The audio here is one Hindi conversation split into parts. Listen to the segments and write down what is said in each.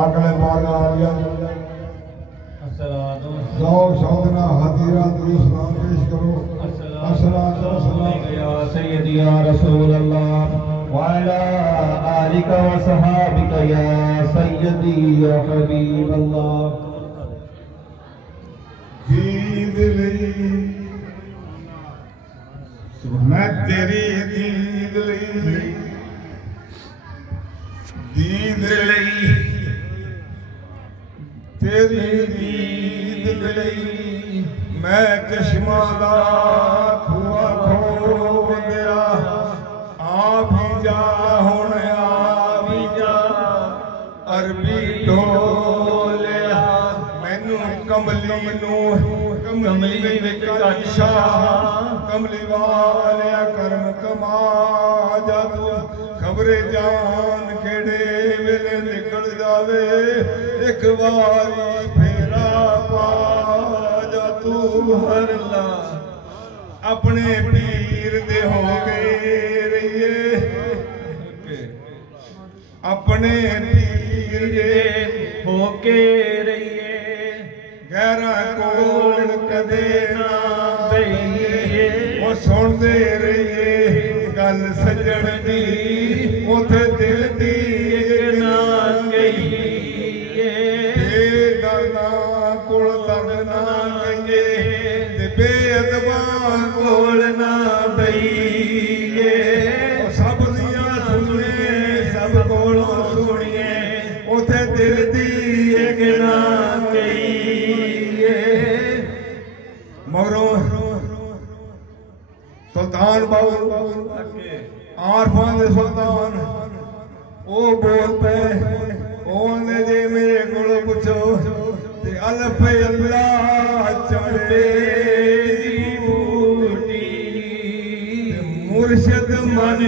आकले बारगाह आलिया ज़ौक़ शौक़ना हदीरा दुरूद सलाम पेश करो। अस्सलातु वस्सलाम या सय्यदी या रसूल अल्लाह व अला आलिका व सहाबिका या सय्यदी या हबीब अल्लाह। दीद लई मैं तेरी दीद लई दीद लई तेरी दीद लई मैं चश्मा दा खुआ खो गया। आ भी जा हुण आ भी जा अरबी ढोलिया मैनू कमली नू कमली विच काशा कमली वालिया करम कमा जा तू खबरे जान केड़े वेले निकल जावे एक बारी फेरा पा जा तू हर ला अपने पीर दे हो गए रहिए अपने पीर दे हो के रहिए गहरा कोल कदे ना बहिए वो सुनते रहिए गल सजण दी उथे दिल दी ना गई बेदर्दा कोल दर्द ना कहिए ते बेअदबा कोल ना बहिए सब दियां सुनिए सब कोलों सुनिए उथे दिल दी ना गई मगरों सुल्तान बाबू आरफान दे सुल्तान ओ बोल पे ओने जे मेरे कोलों पुछो ते अल्फ अल्लाह चढ़े दी बूटी मुर्शिद मन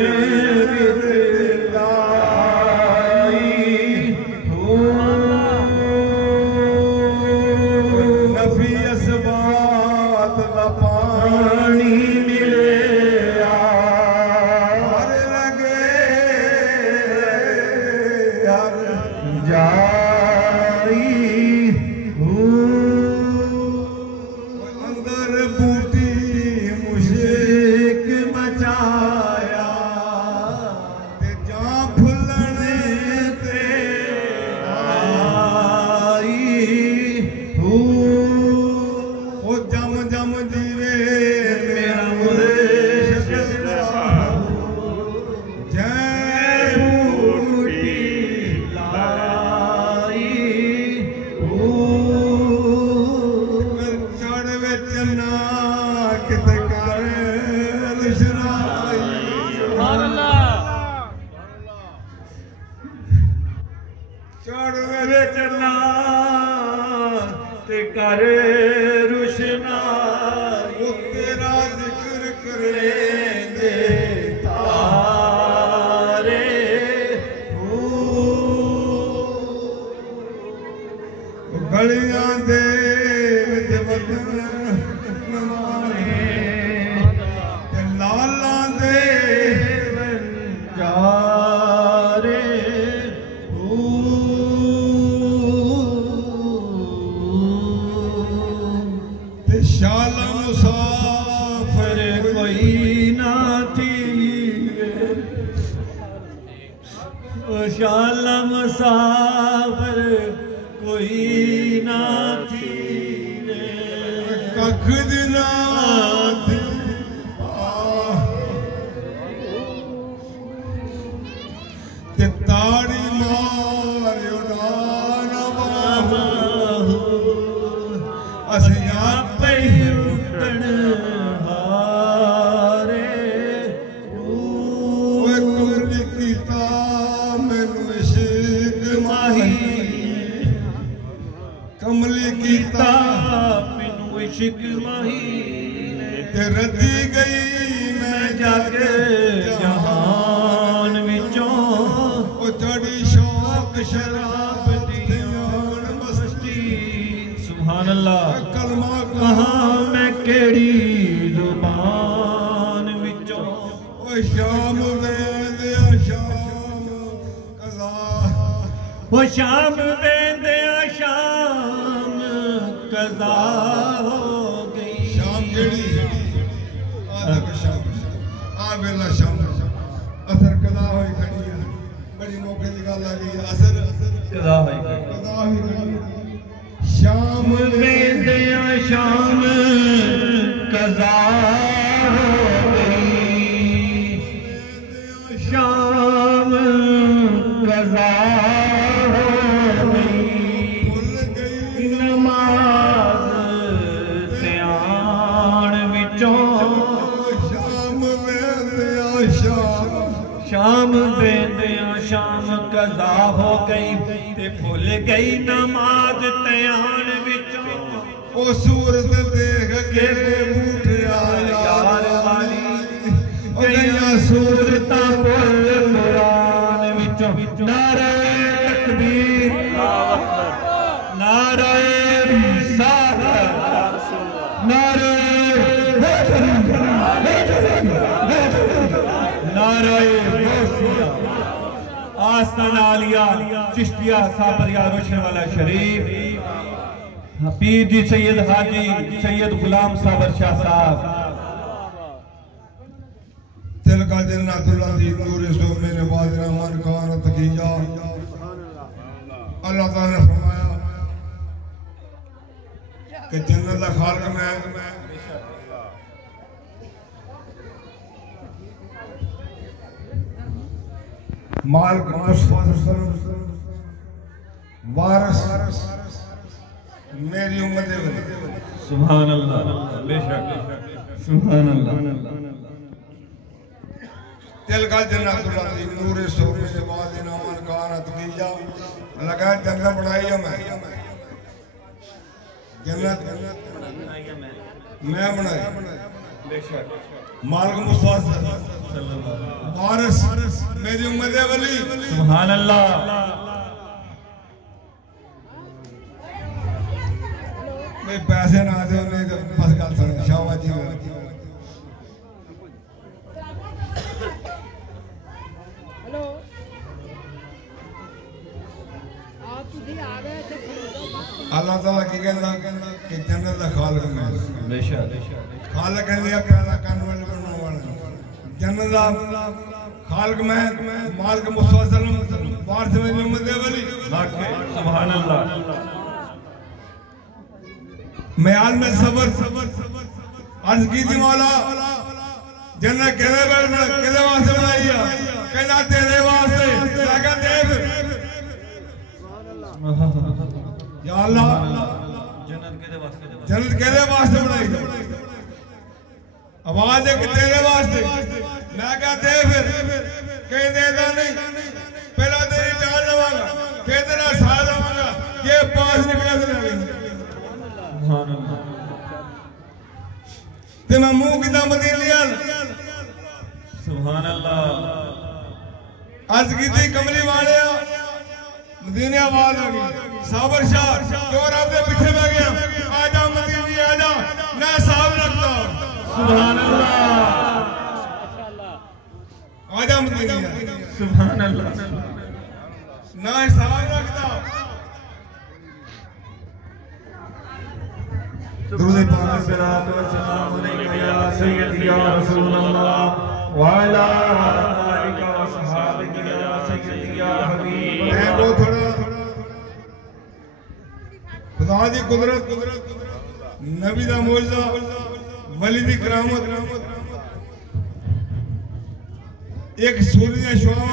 नफी असबात दा पानी शाम वेंदिया शाम कज़ा हो गई। शाम जेड़ी शाम आ वेला शाम असर कदा होई खड़ी है। बड़ी मौके की गल आ गई असर कज़ा होई शाम वेंदिया शाम कज़ा हो गई। शाम कज़ा हो गई। नमाज ध्यान विचों शाम वेंदिया शाम कज़ा हो गई ते भुल गई नमाज ध्यान विचों। ओ सूरत देख के उठया यार वाली गईया सूरतां भुल कुरान विचों। नारे तकबीर नारे रिसालत नारे आस्ताना आलिया चिश्तिया साबरिया रोशनवाला शरीफ पीर जी सैयद हाजी सैयद गुलाम साबर शाह साहब। दिल का जन्नतुल्लाह दी नूर सो मेरे बाद रहमान खान तकीजा। अल्लाह ताला ने फरमाया कि जन्नत का खालिक मैं मालिक मुस्तफा वारिस मेरी उम्मत है। सुभान अल्लाह बेशक सुभान अल्लाह। दिल का जन्नतुल्लाह दी नूर सो मेरे बाद रहमान खान तकीजा। लगा जन्नत बनाई है मैं जन्नत मैं बनाई बेशक मालिक मुस्तफा वारिस मेरी उम्मत है वली। सुभान अल्लाह। मैं पैसे ना दे नहीं तो बस गल सुन शाबाश जी। हेलो आप तुझे आ गए थे। अल्लाह ताला की कहंदा कि जन्नत दा खालिक मैं बेशक खालिक कहंदे पैदा करने वाले बनाने वाला जन्नत दा खालिक मैं मालिक मुस्तफा सल्लल्लाहु वारिस मेरी उम्मत है वली। सुभान अल्लाह। मैं आज में सबर अर्ज की थी मौला जन्नत केदे वास्ते बनाई है। कहना तेरे वास्ते लगा दे या अल्लाह जन्नत केदे वास्ते बनाई है। आवाज है कि तेरे वास्ते मैं क्या दे फिर कहीं देता नहीं। पहला तेरी जान लवांगा फिर तेरा साथ लवांगा ये पास निकला ते मैं मुंह किदा बदल लिया। सुभान अल्लाह। अर्ज की थी कमली वाले मदीने आवाज आ गई साबर शाह और आपके पीछे में गया आजा मदीने आजा मैं साहब रखता। सुभान अल्लाह आजा मदीने सुभान अल्लाह ना साहब रखता। दुरूद पाक सलात व सलाम अलैका या सय्यदी या रसूल अल्लाह व अला आलिका व सहाबिका या सय्यदी या हबीब। मैं वो थोड़ा खुदा दी कुदरत नबी दा मौजज़ा वली दी करामत एक सूरज शुआ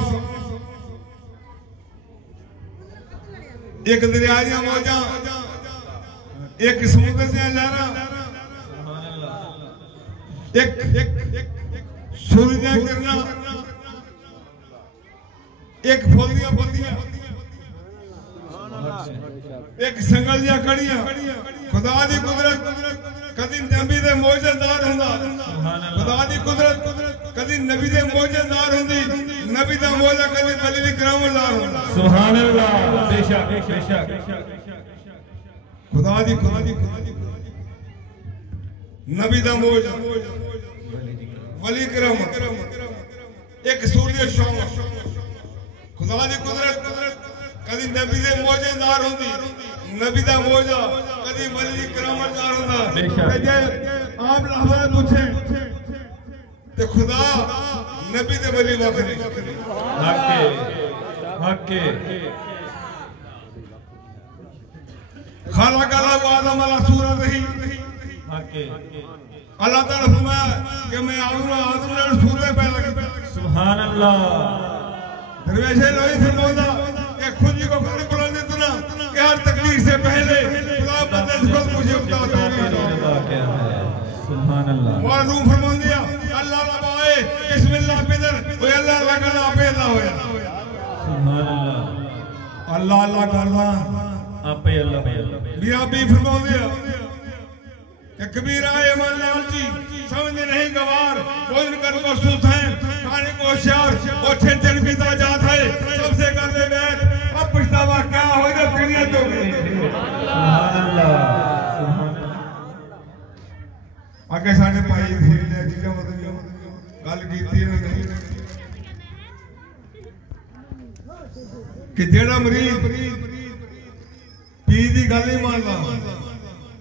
एक दरिया दी मौजा एक समुद्र से लहरा एक सूरज किरणा एक फूल दिया पत्तियां एक संगल दिया कड़ियां। खुदा दी कुदरत कदी नबी दे मौजज़दार हुंदा। खुदा दी कुदरत कदी नबी दे मौजज़दार हुंदी। नबी दा मौजा कदी वली दी करामतदार हुंदा। सुभान अल्लाह बेशक बेशक। खुदा दी नबी दा मौजा वली करामत एक सूरज शाम खुदा दी कुदरत कदी नबी दे मौजेदार होंदी नबी दा मौजा कदी वली दी करामतदार होंदा ते जे आप लफ्ज़ पूछे ते खुदा नबी दे वली वखरी हक के खाला काला आदम वाला सूरत ही हक के अल्लाह ताला फरमाया कि मैं आदम ने सूरत पैदा किया सुभान अल्लाह दरवेश लोई फरमाता कि खुद ही को अपने बुलंद इतना कि हर तकदीर से पहले खुदा बंदे को मुझे बता दो क्या है सुभान अल्लाह और रूह फरमा दिया अल्लाह लगाए बिस्मिल्लाह बिदर वो अल्लाह लगना पैदा होया सुभान अल्लाह अल्लाह अल्लाह करना आपे अल्लाह बिया भी फरमा दिया कि कबीरा ईमान लालची समझ नहीं गवार भोजन कर को सुस्त है खाने को होशियार और छेड़ पीता जाता है सबसे करते बैठ अब पछतावा क्या होगा दुनिया तो सुभान अल्लाह आगे साढ़े भाई थे जिन्हें मतलब गल कीती नहीं कि जेड़ा मरीज पी दी गल नहीं मानता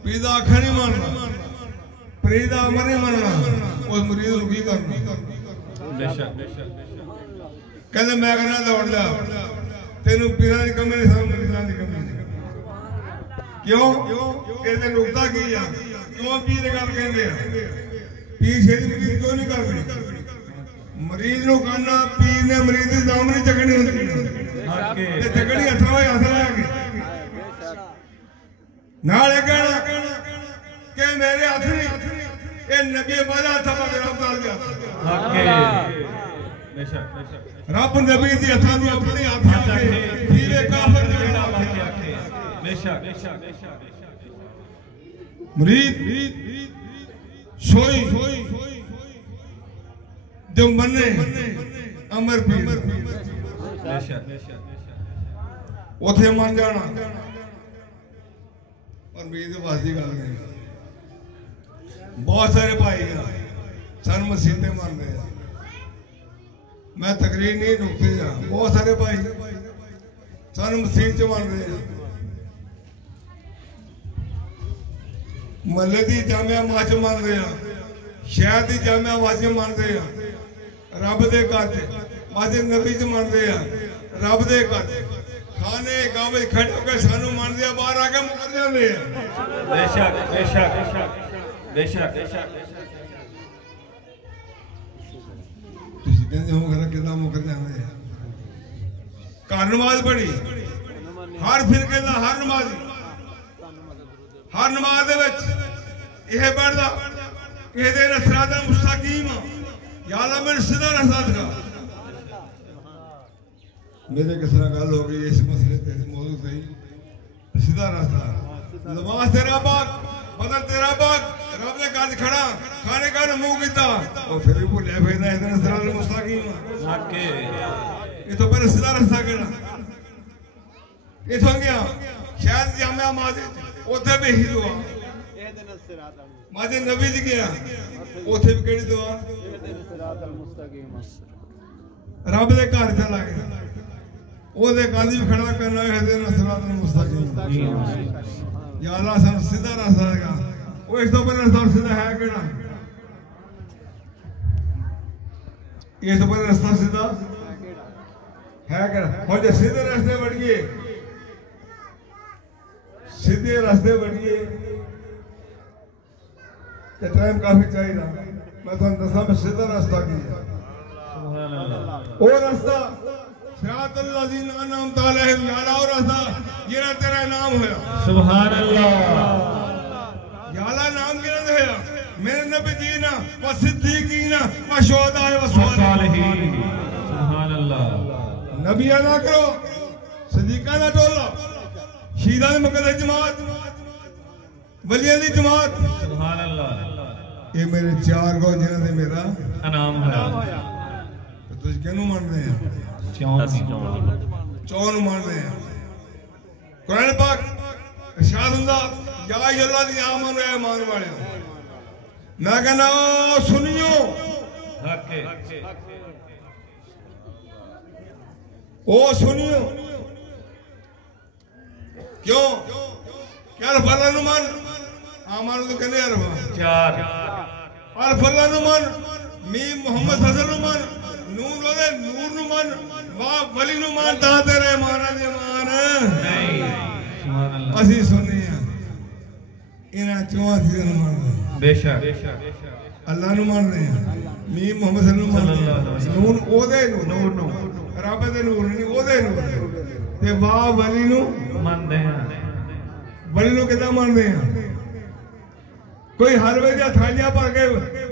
पी दा आखा नहीं मानना पी दा अमर नहीं मानना उस मरीज को की करना कहते मैं कहना दौड़ जा तेन पीर की कमी नहीं सब मरीजों की कमी क्यों कहते नुकता की आ क्यों पीर गल कहते पीर छेड़ी मरीज क्यों नहीं करते मरीज को कहना पीर ने मरीज की दाम नहीं चकनी होती चकनी हथा हुए हथ लैके नाले कहना कि मेरे हाथ नहीं ये नबी वाला था मगर रब डाल गया रब नबी दी हथा दी अपनी हाथ आके पीरे काफिर जेड़ा आके बेशक मरीद सोई जो मने अमर पीर बेशक उथे मान जाना और मेरी वासी गल नहीं बहुत सारे भाई सन मसीते मानते हैं मैं तकरीर नहीं रुकते बहुत सारे भाई सन मसीह च मानते हैं महल्ले की जामिया माच मानते हैं शहर की जामिया वाच मानते हैं रब दे घर माचे नबी च मानते हैं रब दे घर खाने गाँव खड़े होकर सानू मानते हैं बाहर आके मुकर जाते हैं बेशक बेशक बेशक तुसी कहंदे हो घर किदा मुकर जाते हैं घर नमाज पढ़ी हर फिरके दा हर नमाज दे विच यह पढ़दा कहदे ने सिरात मुस्तकीम या अल्लाह मेरे सीधा रास्ता दिखा मेरे किस तरह गल हो गई इस मसले पे मौजूद नहीं सीधा रास्ता नमाज तेरा पाक बदन तेरा पाक रब ने घर खड़ा खाने का मुंह कीता और फिर भी भूले फिरदा इधर सिरात मुस्तकीम के ये तो पर सीधा रास्ता केड़ा इथों गया शायद जामिया मस्जिद ओथे भी ही दुआ माजे नबी जी गया ओथे भी केड़ी दुआ रब दे घर चला गया ओदे गांधी भी खड़ा करना है दे सिरात मुस्तकीम या अल्लाह सन सीधा रास्ता देगा वो इस तो पर रास्ता सीधा है केड़ा ये तो पर रास्ता सीधा है केड़ा और जे सीधे रास्ते बढ़िए सीधे रास्ते बढ़िए ते टाइम काफी चाहिए मैं तो दसा में सीधा रास्ता की सुभान अल्लाह ओ रास्ता सिरातल लज़ीना अनअमत अलैहिम या अल्लाह रास्ता ये तेरा नाम है सुभान अल्लाह या अल्लाह नाम किने होया मेरे नबी जी ना व सिद्दीकीना व शुहदा व सालिहीन सुभान अल्लाह नबी ना करो सिद्दीका ना टोला शहीदा ने मुकद्दस जमात वलियां दी जमात सुभान अल्लाह ये मेरे चार गो जिन्हां दे मेरा इनाम है तो तुझ केनु मानदे हैं चौन मानदे हैं कुरान पाक इरशाद हुंदा या अल्लाह दी आमन है ईमान वाले मैं कहना सुनियो हक ओ सुनियो क्यों क्या फला नु मन आमानु तो कहने अरफा चार अरफला नु मन मीम मोहम्मद हसन नु मन नूर वाले नूर नु मन वाह वली नु मन ता तेरे माना दे मान नहीं सुभान अल्लाह असि सुनी इना चोआ थी नु मान बेशक अल्लाह नु मान रहे हैं मीम मोहम्मद सन नु मान नूर ओदे नूर नु रब दे नूर नहीं ओदे नूर ते वाह वली नु मानते हैं वली नु किदा मानते हैं कोई हलवे दी थालियां भर के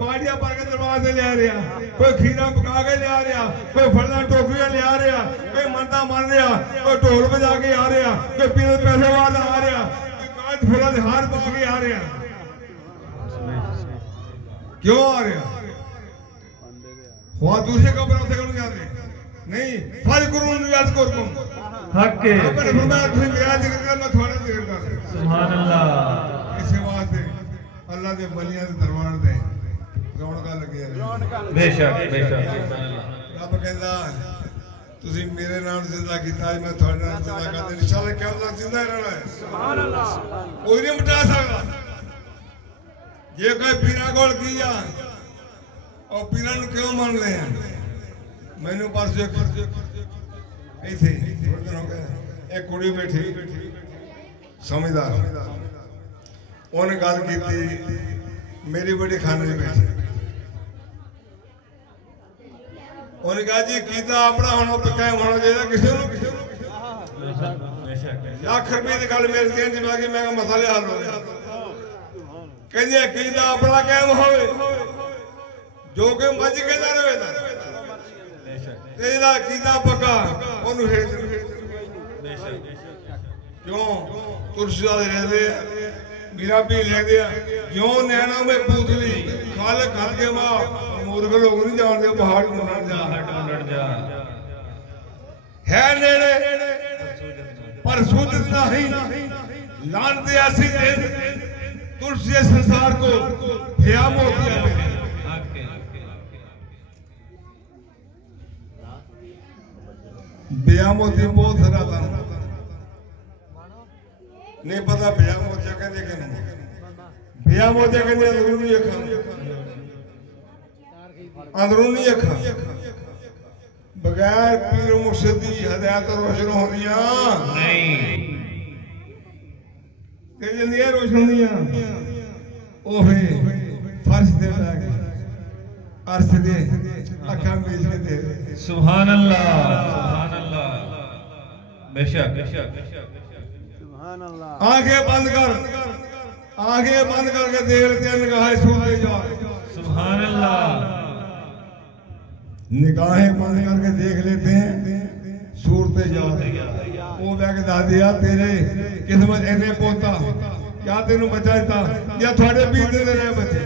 पाड़ियां भर के दरबार से ले आ रहा कोई खीरा पका के ले आ रहा कोई फलना टोकरियां ले आ रहा कोई मनता मान रहा कोई ढोल बजा के आ रहा कोई पीले पैसे वाला आ रहा कोई काज फुला दे हार पा के आ रहा क्यों आ रहा हुआ दूसरे का भरोसा करूं जाते नहीं फल करूं याद करूं हक के पर फरमाया तुम मेरा जिक्र कर मैं तुम्हारा जिक्र कर सुभान अल्लाह इसी वास्ते अल्लाह दे वलियां दे दरबार दे रौनका लगे बेशक रब कहंदा तुसी मेरे नाम जिंदा कीता मैं ਤੁਹਾਡੇ नाम जिंदा करदे इंशाअल्लाह क़यामत जिंदा रहना है सुभान अल्लाह कोई नहीं मिटा सकदा ये कोई पीरा कोल किया और पीरा नु क्यों मान ले हैं मैनू परसों ऐसे एक कुड़ी बैठी समझदार उन्हें गल की मेरी बड़ी खाने में बैठी उन्हें कहा जी कीता अपना होना पक्का होना चाहिए किसी लाख रुपये की गल मेरे जेन च गई मैं मसाले हल हो गया कहते कीता अपना कैम हो जो कि मज कहता रहे तेरा कीता पक्का ओनू क्यों तुलसी रहते मेरा भी ले गया जो नैना में पूतली खाल खत के मां मूर्ख लोग नहीं जानते पहाड़ ढूंढ जा है नेड़े पर सुध नहीं लानते ऐसी तुलसी संसार को हिया मोतिया बिया मोती बहुत सारा था नहीं पता बिया मोतिया कहते कि बिया मोतिया कहते अंदरूनी अखा अंदरूनी अखा बगैर पीर मुर्शिद दी हदायत रोशन होंदियां नहीं ते जंदियां रोशन होंदियां ओ फे फर्श दे लागे अर्श दे अखा बीच के दे सुभान अल्लाह बेशक आंखें बंद करके देख लेते हैं निगाहें सूरते जा सुभान अल्लाह निगाहें बंद करके देख लेते हैं सूरते जा वो बैग दादिया तेरे किस्मत इन्ने पोता क्या तेन बचा था या थोड़े बीते दे रहे बच्चे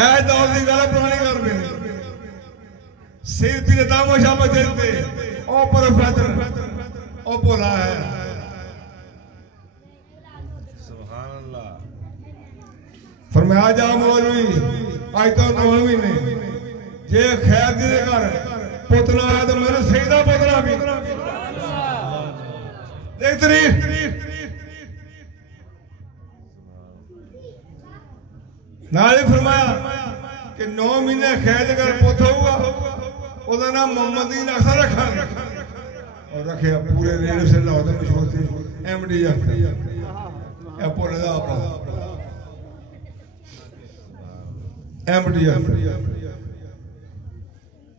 ऐ दौर की गल पुरानी कर दे सिर पीले तामोशा बचते ओ प्रोफेसर ओ बोला है सुभान अल्लाह फरमाया जा मौलवी आज तो 9 महीने जे खैर दी दे घर पुतना है तो मेरे सईदा पुतना भी देख तरीफ नाले फरमाया कि 9 महीने खैर दे घर पुत होगा ओदा नाम मोहम्मदीन अक्सर रखा और रखे पूरे रेल से लाहौर मशहूर थी एमडी अख्तर या बोले दा आपा एमडी अख्तर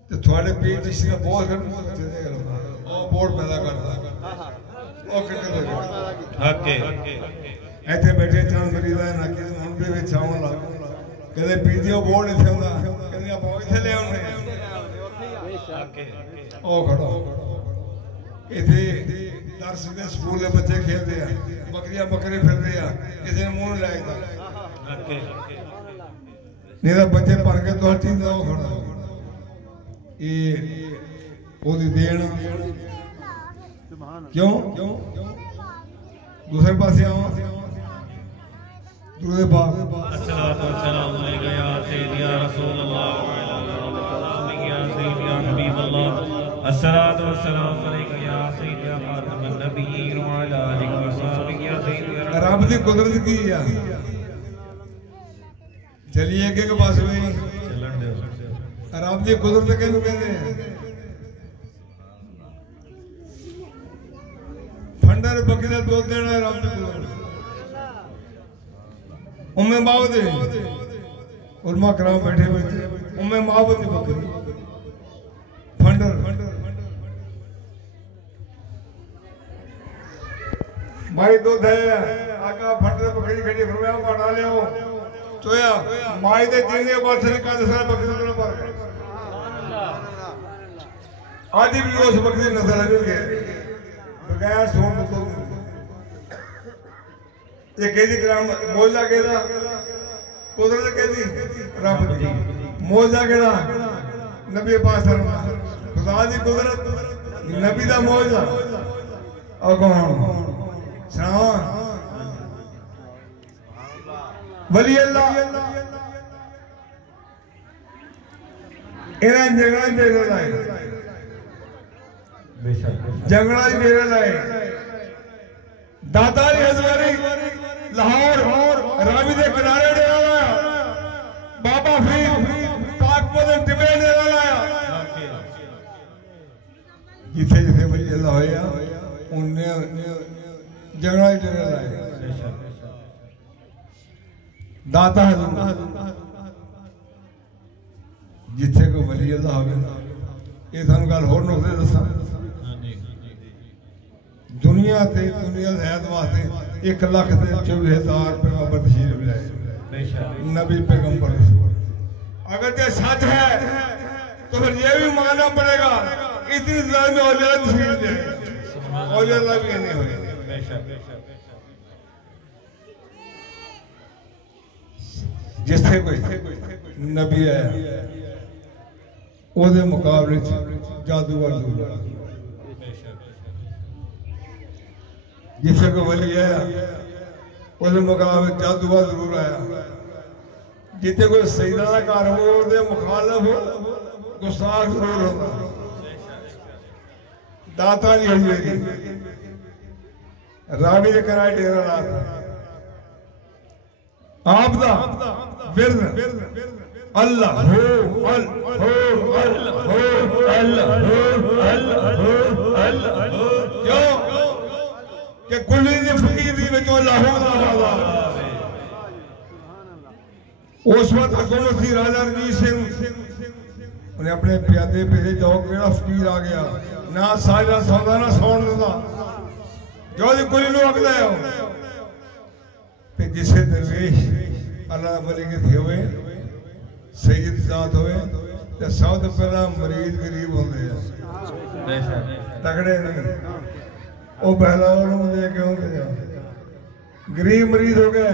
ते थोड़े पीर जिस का बहुत कर ओ बोर्ड पैदा करता ओ कितने हके ऐसे बैठे चांद मरीदा ना कि हम भी विच आवन ला कहते पीर दी बोर्ड इथे हुंदा कहते आप इथे ले आउने ओ खड़ो इथे दर्श दे स्कूल दे बच्चे खेलते हैं बकरियां बकरे फिरते हैं किसी ने मुंह लाएगा नहीं तो बच्चे भर के तो हर चीज ओ खड़ा ये ओदी देन क्यों दूसरे पासे आओ दूसरे पास अस्सलातु वस्सलामु अलैका या सय्यदी या रसूल अल्लाह या सय्यदी या हबीब अल्लाह अस्सलातु वस्सलाम अलैका या सय्यद या खातमन नबिय्यीन व अला आलिहि व सहाबिहि या सय्यद या रब दी कुदरत की है। चलिए के पास में चलन दे रब दी कुदरत किहनू कहंदे हैं? फंडर बकरी दा दुध देना रब दी कुदरत। उम्मे मावद उलमा कराम बैठे हुए थे, उम्मे मावद दी बकरी फंडर माई दूध है आका फंडर बकरी खड़ी फरमाया बना लियो चोया माई दे जिने बात से का दसरा बकरी तो पर आदि भी उस बकरी नजर आ रही है बगैर सोन तो ये केदी ग्राम मौजा केदा कुदरत केदी रब दी मौजा केदा नबी पाक सल्लल्लाहु अलैहि वसल्लम खुदा दी कुदरत नबी दा मौजा और कौन सुनाओ वली अल्लाह इन्हें जंगला डेरे लाए जंगला डेरे लाए दातारी हजवारी लाहौर रावी के किनारे डेरा लाया बाबा फरीद पाकपतन टिबे डेरा लाया जिथे जिथे वली अल्लाह होया उन्हें जंगला डेरे लाए दाता जिथे को वली अल्लाह होवे ये थानू गल होर नुकते दसा दुनिया ते दुनिया हयात वास्ते 1,24,000 पैगंबर तशरीफ लाए नबी पैगंबर। अगर ये सच है तो फिर ये भी मानना पड़ेगा इतनी तादाद में औलिया तशरीफ लाए औलिया भी नहीं हुए। जिथे कोई नबी आया ओदे मुकाबले जादूगर दूर जिथे कोई वली आया ओदे मुकाबले जादूगर जरूर आया। जिथे कोई सईदा का घर हो ओदे मुखालफ गुस्ताख जरूर होता। दाता जी हजवेरी रावी के कराए डेरा रात आप दा विरद अल्लाह हो क्यों कि कुली दी फकीर दी विचों अल्लाह उस वक्त हुकूमत थी राजा रणजीत सिंह उन्हें अपने प्यादे भेजे जाओ केड़ा फकीर आ गया ना साजा सौदा ना सौन दिंदा जो दी कुली नूं अगदा है ते जिसे दरवेश अल्लाह वली के थे हुए सैयद जात हुए ते सब तो पहला मरीज गरीब होंदे हैं तगड़े नहीं ओ पहला उन्होंने दे के होंदे हैं गरीब मरीज हो गए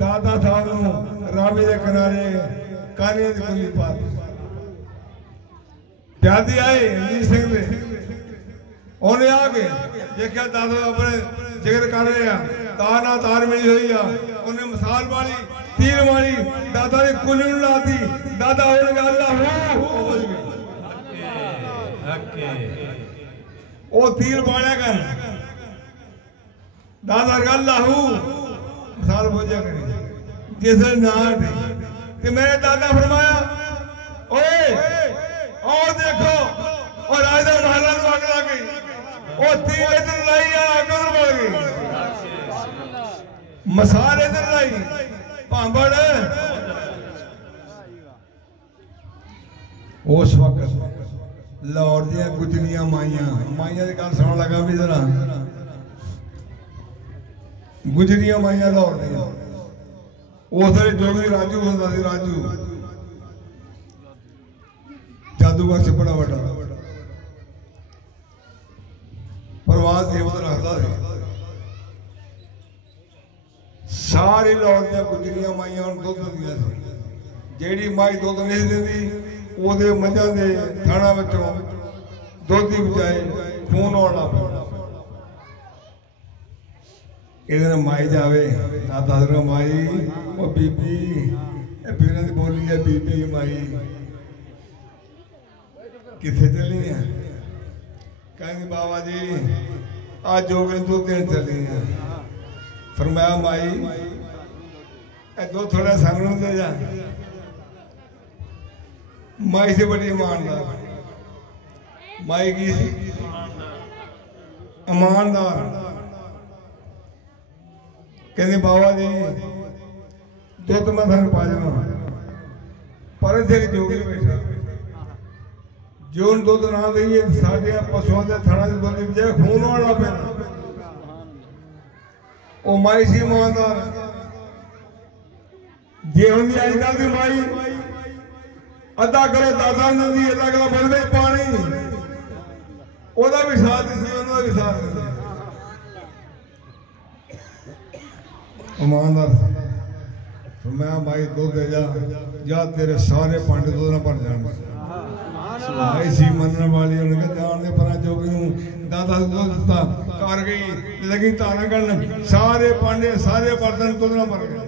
दादा साहब नूं रावी के किनारे कानी दी कुली पा प्यादी आए रणजीत सिंह दे उन्हें आके देखा दादा अपने जिक्र कर रहे हैं तार ना तार मिली हुई है उन्हें मिसाल वाली तीर मारी दादा ने कुली लाती दादा हो अल्लाह ओ तीर बाड़ा कर दादा अल्लाह मिसाल बोझा कर जिसे ना कि मेरे दादा फरमाया ओए और देखो और राजा महला को आग लग गई ओ तीर इधर लाई आ कदर बढ़ गई मसाल इधर लाई भांबड़ उस वक्त लाहौर दियां गुजरियां माइयां की गल सुन लगा भी जरा गुजरियां माइयां लाहौर दियां उस जोगी राजू होंदा सी राजू जादूगर से बड़ा बड़ा प्रवास हिम्मत रखता है सारी लाहौर दियां गुजरियां माइयां दुध दिंदियां सी जेड़ी माई दुध नहीं दिंदी ओदे मझां दे थाना विचों दुध दी बजाए खून आउणा पैंदा इधर माई जावे दादा दर माई ओ बीबी ए पीरां दी बोली है बीबी माई किथे चली है कहनी बाबा जी आज जोगे 2 दिन चली हैं। फरमाया माई ए दो थोड़ा संगनों दे जा। माई से बड़ी ईमानदार, माई की ईमानदार। कहनी बाबा जी दुध मैं थानू पा जाना, पर इत्थे जोगी बैठा जो दुध ना दईए साढ़े पशुओं के थणा च दुध जे खून होना पैना। ओ माई सी ईमानदार। जे हुंदी अजकल दी माई अद्धा किलो दादा दी अद्धा किलो बलवे पानी ओदा भी साथ सी ओदा भी साथ ईमानदार। मैं माई दुध दे जा तेरे सारे भांडे दुध ना भर जान। माई सी मनने वाली उन्हें जान दे पर जोगी दादा दुध दिता कर गई लगी तारा करन सारे भांडे सारे बर्तन दुध ना भर गए।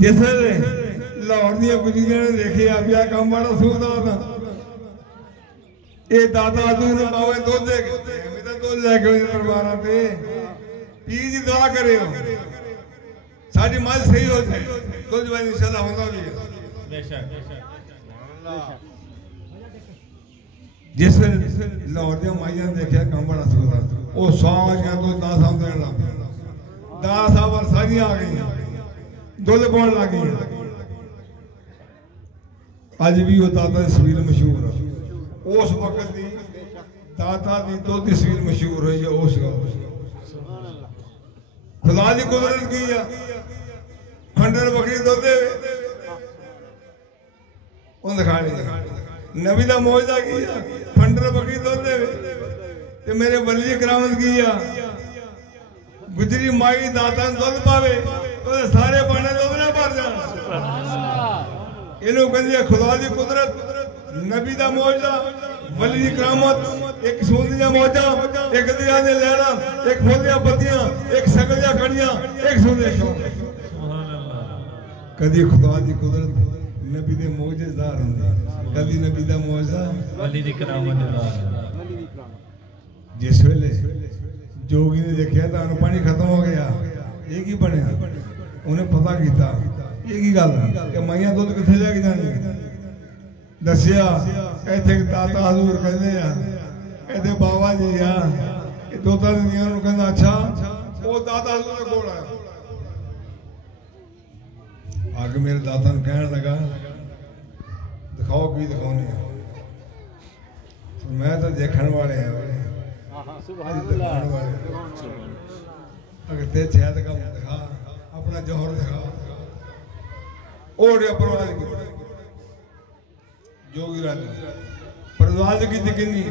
जिसे लाहौर दी गुजरिया ने देखे आ भी काम बड़ा सूदा था। ये दादा दूध पावे दुध दे के मैं तो दुध लेके दरबारां ते पी जी दुआ करे साड़ी मज सही हो जाए दुध वाली इंशाल्लाह होता भी है बेशक। जिस लाहौर दी माइयां ने देखा काम बड़ा सूदा ओ सारियां दुध 10 आम देन लग गई 10 आवर सारियां आ गई दुध पाउण लग गई। अज भी वो दादा की तस्वीर मशहूर है। उस वक्त की दादा की दुध की तस्वीर मशहूर हुई है। उस खुदा की कुदरत की है खंडर बकरी दुध दे दिखानी नबी का मौजदा की खंडर बकरी दुध दे ते मेरे वली करामत की है गुजरी माई दाता दुध पावे तो सारे पाने दुध ना भर जान। इन्हों कहती है खुदा की कुदरत नबी का मौजदा वली की करामत एक सूंद दी मौजा एक दिया दे लहरा एक फुलिया पत्तियां एक सकलिया कड़ियां एक सूंदे शौक। कदी खुदा की कुदरत नबी दे मौजेदार होंदे कदी नबी दा मौजदा वली दी करामत। जिस वेले जोगी ने देखा तो पानी खत्म हो गया ये की बनया उन्हें पता किया ये की गल कि माइयां दुध किथे लेके जानी दसिया इत्थे दाता हजूर कहंदे आ कहते बाबा जी आ दोता दियां नु कहंदा अच्छा वो दाता हजूर दे कोल आया आगे मेरे दाता ने कहने लगा दिखाओ की दिखाने मैं तो देखने वाले हैं अगर ते छेद का दिखा अपना जौहर दिखा और परवाज की जोगी राज परवाज की किन्नी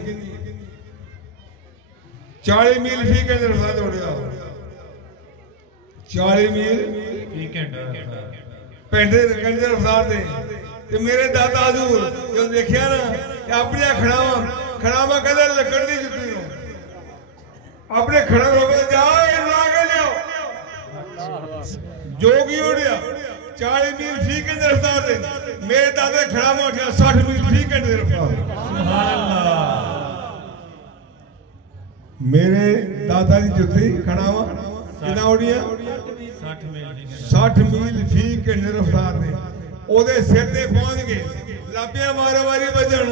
40 मील फी घंटे रफ्तार दौड़िया 40 मील फी घंटे रफ्तार दे ते मेरे दादा हजूर जो देखिया ना अपने खड़ावा कहते लकड़ दी जुत्ती अपने खड़ा होकर जाओ ला के लियो जोगी उड़िया 40 मील फी घंटे रफ्तार दे मेरे दादा खड़ा में उठा 60 मील फी घंटे रफ्तार। मेरे दादा की जुत्ती खड़ा हुआ कितना उड़िया 60 मील फी घंटे रफ्तार दे ओदे सिर ते पहुंच गए लापियां मारो मारी बजन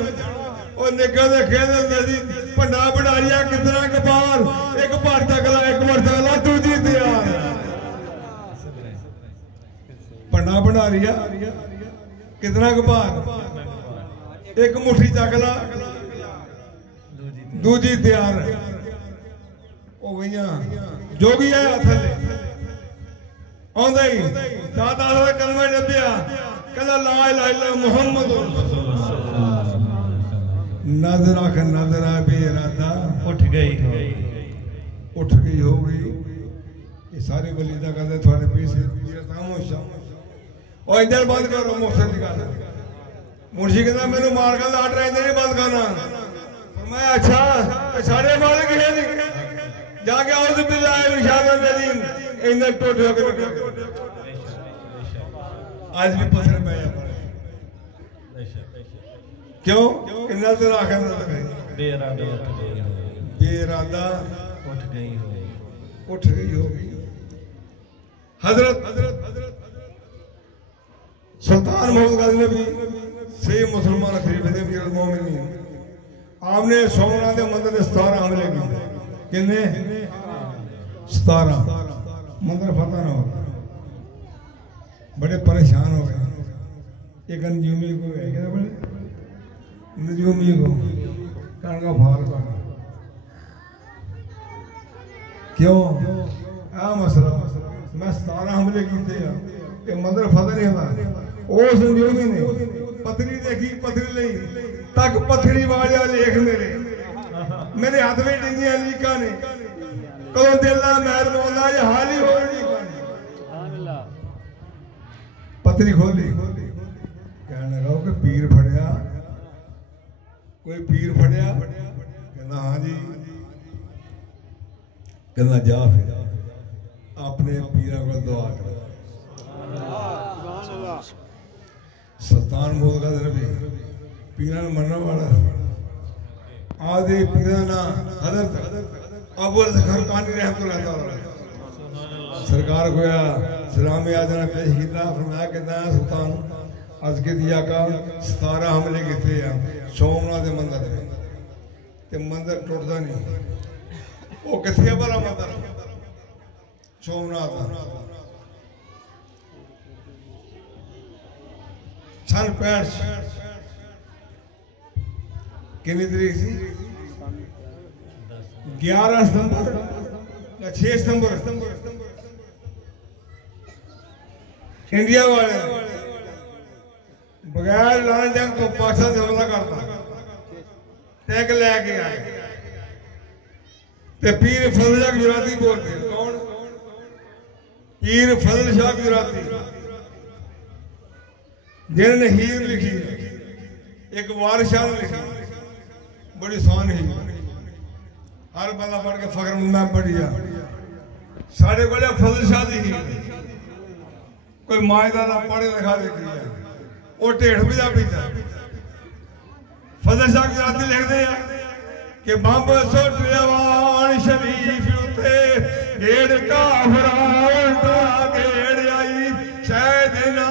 और निकल दे खेल नदी भंडा भंडारिया कितना कपाल एक भर तकला एक भर तकला दूजी तैयार भंडा भंडारिया कितना कपाल एक मुट्ठी चकला दूजी तैयार ओ भैया जोगी है थले आंदा ही दादा दा कलमा डबिया कहला ला इलाहा इल्ला मुहम्मद नजर आख नजर आ बेइरादा उठ गई हो गई ये सारे वली दा कहते थोड़े पीछे खामोश और इधर बंद करो मोहसिन दी गल मुर्शी कहता मैंने मार का आर्डर इधर नहीं बंद करना मैं अच्छा सारे मालिक है नहीं जाके औज़ बिल्लाहि मिन शैतानिर रजीम इधर टोट हो के आज भी पत्थर पे क्यों नजर आकर बेइरादा उठ गई हो, बेइरादा उठ गई हो, उठ गई होगी। हजरत सुल्तान मोहम्मद गाजी नबी से मुसलमान खलीफे थे अमीरुल मोमिनीन। आपने सोमनाथ के मंदिर से 17 हमले किए। कितने? 17। मंदिर फतेह ना हो, बड़े परेशान हो गए। एक नजूमी को गए, क्या बोले नजूमी को कण का फाल कर, क्यों आ मसला मैं 17 हमले किए, मंदिर फतेह नहीं था। उस नजूमी ने पथरी देखी, पथरी ली तक पथरी वाले लेख मेरे हाथ में डिंगिया लीका ने कदों दिल ना महर बोला ये हाल ही हो रही। पथरी खोली, कहने लगा कि पीर फड़िया, कोई पीर फड़िया? कहना हाँ जी। कहना जा फिर अपने पीरा को दुआ कर। सुल्तान मोहम्मद गाजी नबी पीरा ने मरने वाला आदि पीरा ना हजरत अबुल खरकानी रहमतुल्लाह तआला सरकार को सलाम आजना पेश किया। फरमाया कहना सुल्तान अर्ज के दिया का 17 हमले किए हैं सोमनाथ के मंदिर ते मंदिर टुटता नहीं। वो किथे भला मंदिर सोमनाथ सन 65 कितनी तरीक सी 11 सितंबर या 6 सितंबर इंडिया वाले बगैर लड़न जंग तो पाकिस्तान से हमला करता टैंक लेके आए ते पीर फजल शाह गुजराती बोलते। कौन? पीर फजल शाह गुजराती जिन्होंने हीर लिखी, एक वारशाह ने लिखी, बड़ी शान ही हर बंदा पढ़ के फकर मैं पढ़िया साढ़े को फजल शाह दी हीर कोई मायदा ना पढ़े लिखा लिखी है वो ढेठ बजा पीता। फजल शाह गुजराती लिखते हैं कि बंब सुट जवान शरीफ उते गेड़ काफरा उल्टा गेड़ आई शायद ना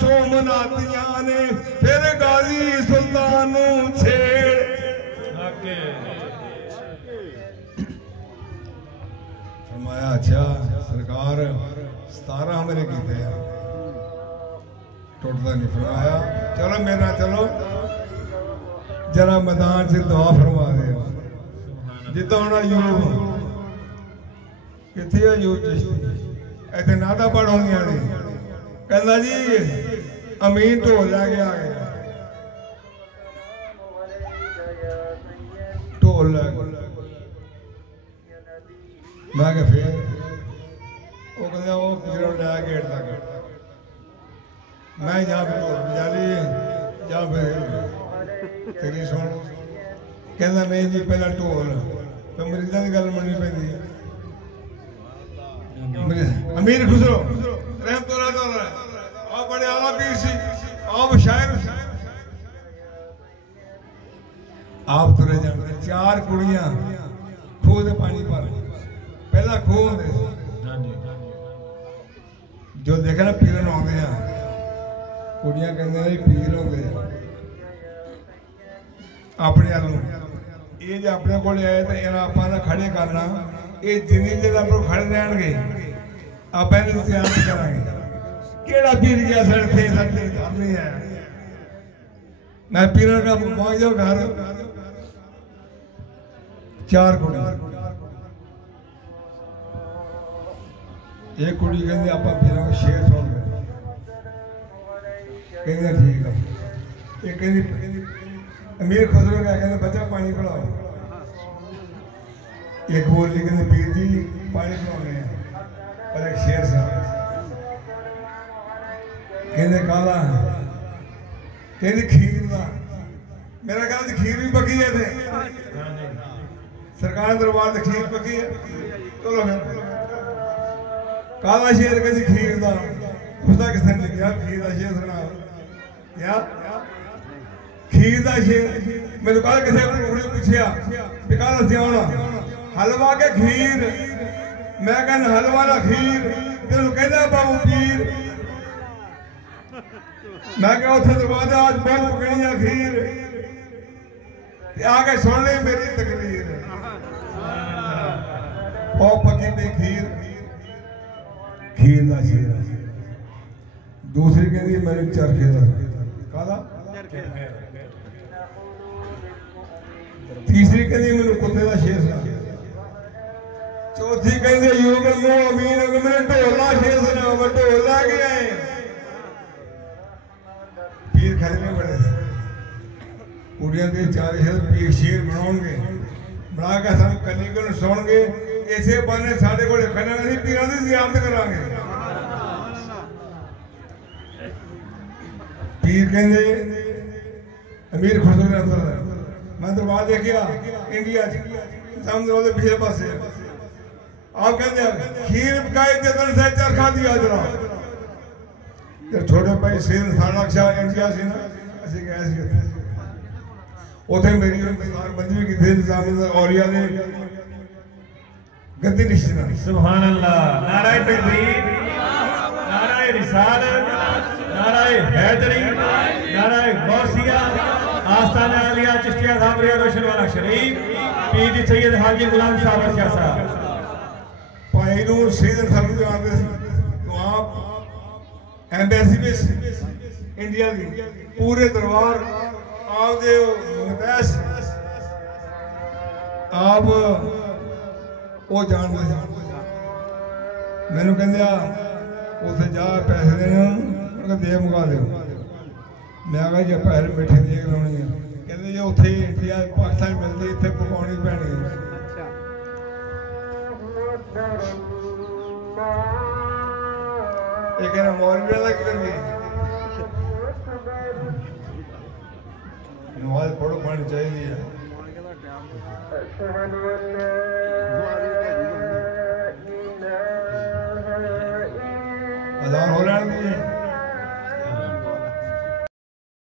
सोमनाथिया ने फिर गाजी सुल्तान छेड़। फरमाया अच्छा सरकार 17 हमले किए हैं टूटता नहीं। फरमाया चलो मेरा चलो जरा मैदान से दुआ फरमा दे जितना होना यूब कितने यूब चिश्ती ऐसे नादा पढ़ होंगे कहना जी अमीन ढोल लैके आ गया ढोल मैं क्या फिर वो कहते वो पीरों लै गेट तक मैं यहाँ पे ढोल बजा ली या फिर तेरी सुन कहना नहीं जी पहला ढोल तो मरीजा की गल मननी पैंदी अमीर खुसरो रहमतुल्लाह तआला आप बड़े आला पीर सी आप शायर आप तुरे जाते 4 कुड़ियां खूह दे पानी पर पहला खूह होंदे जो देखा ना पीरन आते हैं कुड़ियां कहते हैं पीर होंदे अपने आलू ये जो अपने को आए तो इन्हें आप खड़े करना ये जिन्नी देर आप खड़े रहेंगे आप इंतजाम करेंगे केड़ा पीर गया सर थे नहीं है मैं पीर का पहुंच जाओ घर 4 कुड़ी एक कुड़ी कहते आप पीर को शेर सुन कहते ठीक है एक अमीर खुसरो क्या कहते बच्चा पानी पिलाओ एक बोल रही कहते पीर जी पानी पिलाने और एक शेर साहब कहते काला कहते खीर का मेरा ख्याल खीर भी पकी है थे सरकार दरबार से खीर पकी है चलो काला शेर कहते खीर का उसका किसने लिखा खीर का शेर सुना क्या खीर खीर का शेर मैंने कल किसी ने पूछा कि कल अस आना हलवा के खीर मैं कहना हलवा ना खीर तेन कहना बाबू पीर मैं क्या उसे तो बाद आज बहुत पकड़िया खीर आके सुन ले मेरी तकरीर ओ पकी पे खीर का शेर दूसरी कहती मेरे चरखे का तीसरी कहती मैंने कुत्ते का शेर सुना चौथी कहते यूब अमीन मैंने ढोला शेर सुना मैं ढोल लैके आए पीर खरीदने बड़े कुड़ियां के चार पीर शेर बनाओगे बना के सानू कन्नी को सुनाओगे इसे बहाने साडे कोल खड़ना नहीं पीरां दी ज़ियारत करांगे पीर कहते अमीर खुसरो ने अंदर मैं तो बाहर देखिया इंडिया सामने वाले पिछले पासे आप कहते खीर पकाई जतन से चरखा दिया जरा जब छोटे भाई शेर सारा इंडिया से ना ऐसे कैसे उथे मेरी बंदी की थे निजाम औलिया ने गद्दी निश्चित सुभान अल्लाह नाराए तकबीर नाराए रिसालत नाराए हैदरी नाराए गौसिया आस्ताना आलिया चिश्तिया साबरिया रोशनवाला शरीफ पीर जी सैयद हाजी गुलाम साबर शाह साहब भाई नूर सैयद साहब जानते तो आप एम्बेसी में इंडिया की पूरे दरबार आप दे मुकद्दस आप वो जानते मैनू कहंदे उसे जा पैसे देने दे मुका दे मैं कहा जी पैसे मिठे दे के लाने कहते जी उत्थे इंडिया पाकिस्तान मिलती इतने पकानी पैनी ये कहना मौलवी वाला की करिए नमाज पढ़ो पढ़नी चाहिए अजान हो रहा है